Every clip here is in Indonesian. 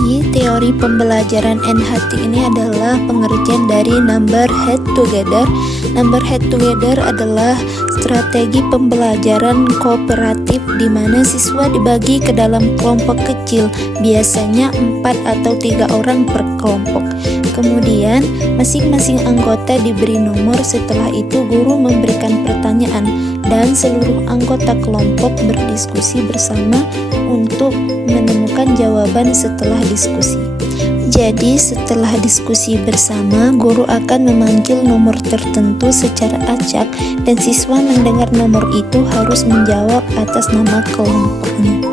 Jadi, teori pembelajaran NHT ini adalah pengertian dari Number Head Together. Number Head Together adalah strategi pembelajaran kooperatif di mana siswa dibagi ke dalam kelompok kecil, biasanya 4 atau 3 orang per kelompok. Kemudian, masing-masing anggota diberi nomor. Setelah itu, guru memberikan pertanyaan dan seluruh anggota kelompok berdiskusi bersama untuk menemukan jawaban setelah diskusi. Jadi, setelah diskusi bersama, guru akan memanggil nomor tertentu secara acak dan siswa mendengar nomor itu harus menjawab atas nama kelompoknya.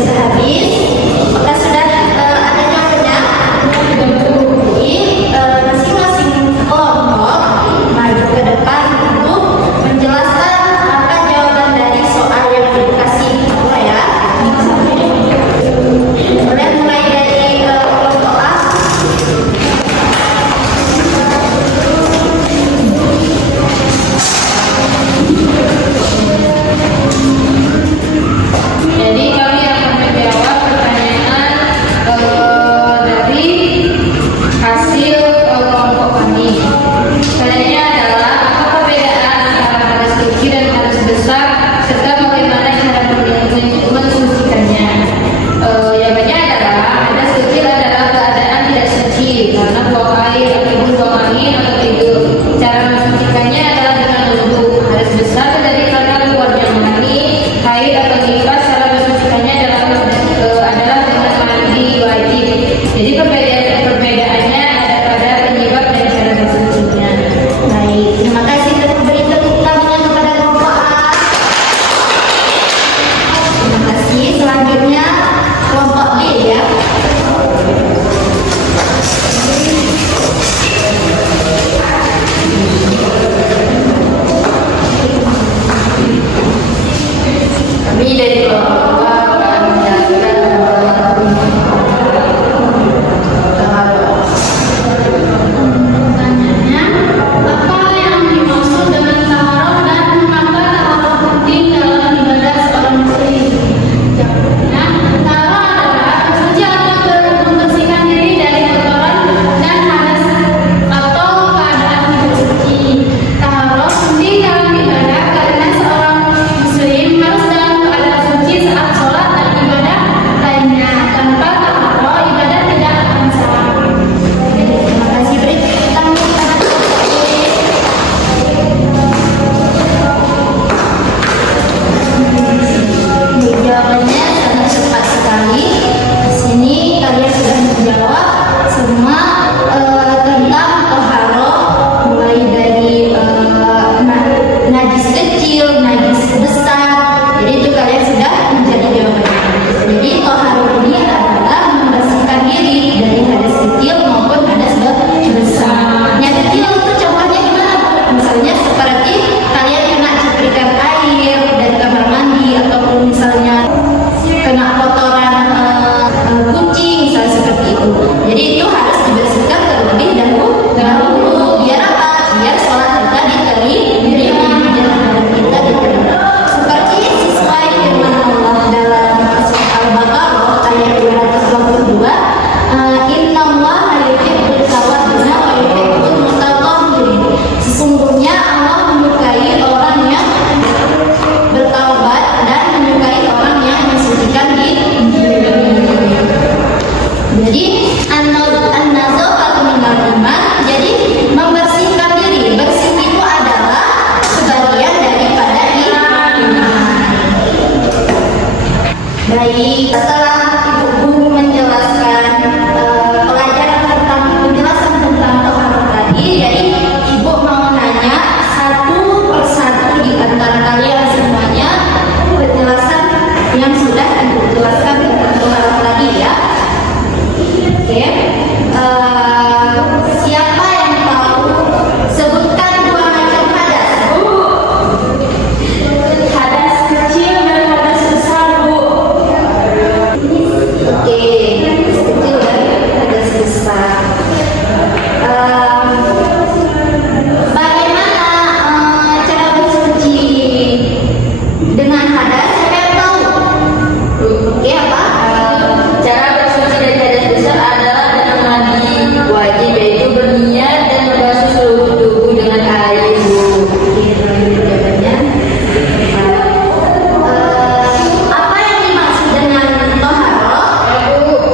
sudah habis. Apakah sudah ada jawabannya? Jadi masing-masing kelompok maju ke depan untuk menjelaskan apa jawaban dari soal yang dikasih. Mulai ya. Boleh mulai dari kelompok A. Jadi kami akan menjawab pertanyaan dari hasil kelompok kami. Pertanyaannya adalah apa perbedaan antara hadas kecil dan hadas besar serta bagaimana cara mensucikannya. Jawabannya adalah hadas kecil adalah keadaan tidak suci karena buang air ataupun buang angin atau tidur. Cara mensucikannya adalah dengan wudhu. Hadas besar terjadi karena keluarnya mani, haid atau nifas. Cara mensucikannya adalah dengan mandi wajib. Jadi perbedaannya ada pada penyebab dan cara mensucinya. Baik, terima kasih telah beri tepuk tangan kepada kelompok A. Terima kasih. Selanjutnya kelompok B ya. Kami dari kelompok A akan menjelaskan Pertanyaannya, apa yang dimaksud dengan taharah dan mengapa taharah penting dalam ibadah seorang muslim? Jawabnya, taharah adalah bersuci atau membersihkan diri dari kotoran dan hadas atau keadaan tidak suci. Taharah penting dalam ibadah karena seorang muslim harus dalam keadaan suci saat sholat dan ibadah lainnya. Tanpa taharah, ibadah tidak akan sah. Terima kasih. Beri tepuk tangan kepada kelompok B. Jawabannya sangat cepat sekali. Di sini kalian sudah menjawab semua tentang toharoh, mulai dari najis kecil, najis besar. Jadi itu kalian sudah menjadi jawabannya. Jadi toharoh ini adalah membersihkan diri dari hadas kecil maupun hadas besar. Yang kecil itu contohnya gimana? Misalnya seperti kalian kena ciprikan air dari kamar mandi ataupun misalnya kena kotoran kucing, misalnya seperti itu. Jadi itu harus dibersihkan terlebih dahulu. Biar apa? Biar sholat kita diterima, ibadah kita diterima. Seperti sesuai firman Allah dalam surat Al-Baqarah ayat 222, Innallaha yuhibbut tawwabina wa yuhibbul mutatahhirin. Sesungguhnya Allah menyukai orang yang bertaubat dan menyukai orang yang mensucikan diri. Jadi an-nazafatu minal iman. Jadi membersihkan diri. Bersih itu adalah sebagian daripada iman. Baik, setelah Ibu Guru menjelaskan pelajaran tentang penjelasan tentang toharoh tadi, jadi Ibu mau nanya satu persatu di antara kalian semuanya penjelasan yang sudah Ibu jelaskan tentang toharoh tadi ya. Oke, siapa yang tahu? Sebutkan dua macam hadas. Hadas kecil dan hadas besar, Bu. Oke, hadas kecil dan hadas besar. Bagaimana cara bersuci dengan hadas? Siapa yang tahu? Oke, apa? cara bersuci dari hadas besar adalah dengan mandi wajib, yaitu berniat dan membasuh seluruh tubuh dengan air. Oke, jawabannya. Apa yang dimaksud dengan toharoh?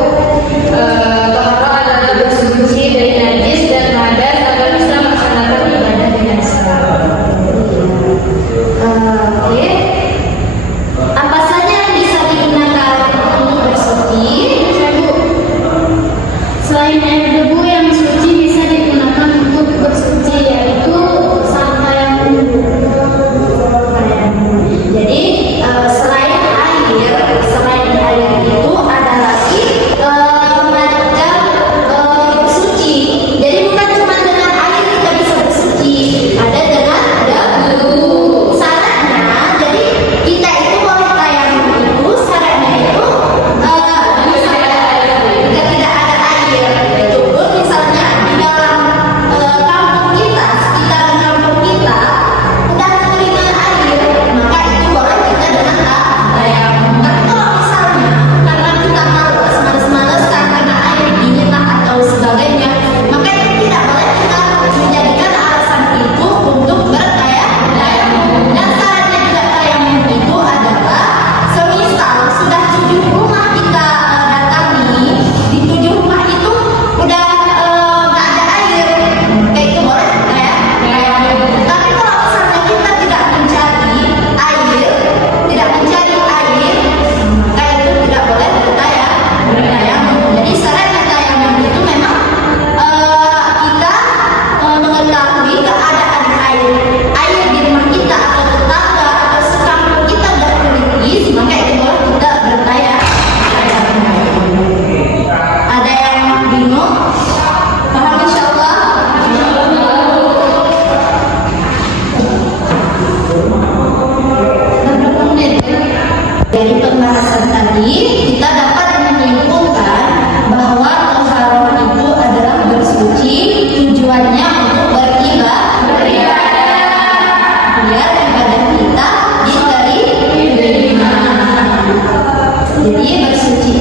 bersuci.